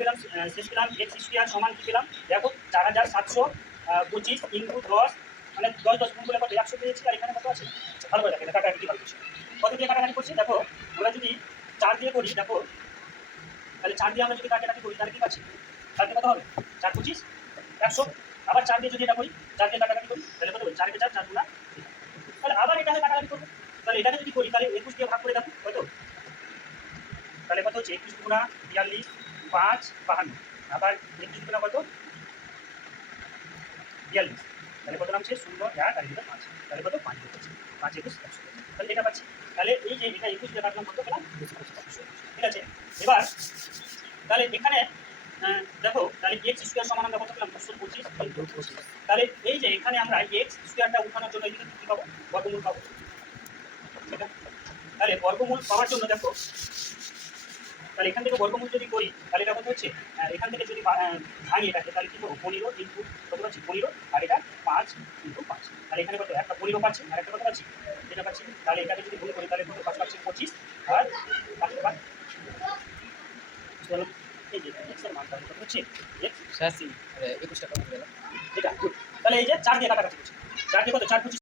পেলাম শেষ পেলাম এক্স স্কোয়ার সমান কী পেলাম দেখো 4725 ইন্টু 10 মানে 10 গুণ করে কত 100 পেয়েছি আর এখানে কত আছে ভালো করে দেখো এটা কাটাকাটি কীভাবে করছি কত দিয়ে কাটাকাটি করছি দেখো আমরা যদি 4 দিয়ে করি দেখো তাহলে 4 দিয়ে আমরা যদি কাটাকাটি করি তাহলে কী পাচ্ছি 4 দিয়ে কত হবে 4 25 100 আবার 4 দিয়ে যদি এটা করি 4 দিয়ে কাটাকাটি করি তাহলে কত হবে 4 কে 4 4 গুণা তাহলে আবার এটাকে কাটাকাটি করবো তাহলে এটাকে যদি করি তাহলে 21 দিয়ে ভাগ করে দেখো কত তাহলে কত হচ্ছে 21 গুণা 42 5 52 আবার 21 গুণা কত 42 তাহলে কত নামছে 0 1 আর এটা 5 তাহলে কত 5 হচ্ছে 5 21 100 তাহলে এটা পাচ্ছি তাহলে এই যে এটা 21 দিয়ে কাটলাম কত পেলাম 200 ঠিক আছে এবার তাহলে এখানে দেখো তাহলে এক্স স্কোয়ার সমান আমরা কত পেলাম 225 তাহলে এই যে এখানে আমরা এক্স স্কোয়ারটা উঠানোর জন্য এদিকে কি পাবো বর্গমূল পাবো তাহলে বর্গমূল পাওয়ার জন্য দেখো তাহলে এখান থেকে বর্গমূল যদি করি তাহলে এটা কত হচ্ছে এখান থেকে যদি ভাঙি এটাকে তাহলে কি করবো 15 ইনটু কত পাচ্ছি 15 আর এটা 5 ইনটু 5 তাহলে এখানে কত একটা 15 পাচ্ছি আর একটা কত পাচ্ছি এটা পাচ্ছি তাহলে এটাকে যদি গুণ করি তাহলে কত পাচ্ছি 25 আর 5 চলো এই যে x এর মানটা কত হচ্ছে x 21 টাকা হয়ে গেল এটা তাহলে এই যে 4 দিয়ে কাটাকাটি করছি 4 দিয়ে কত 4 25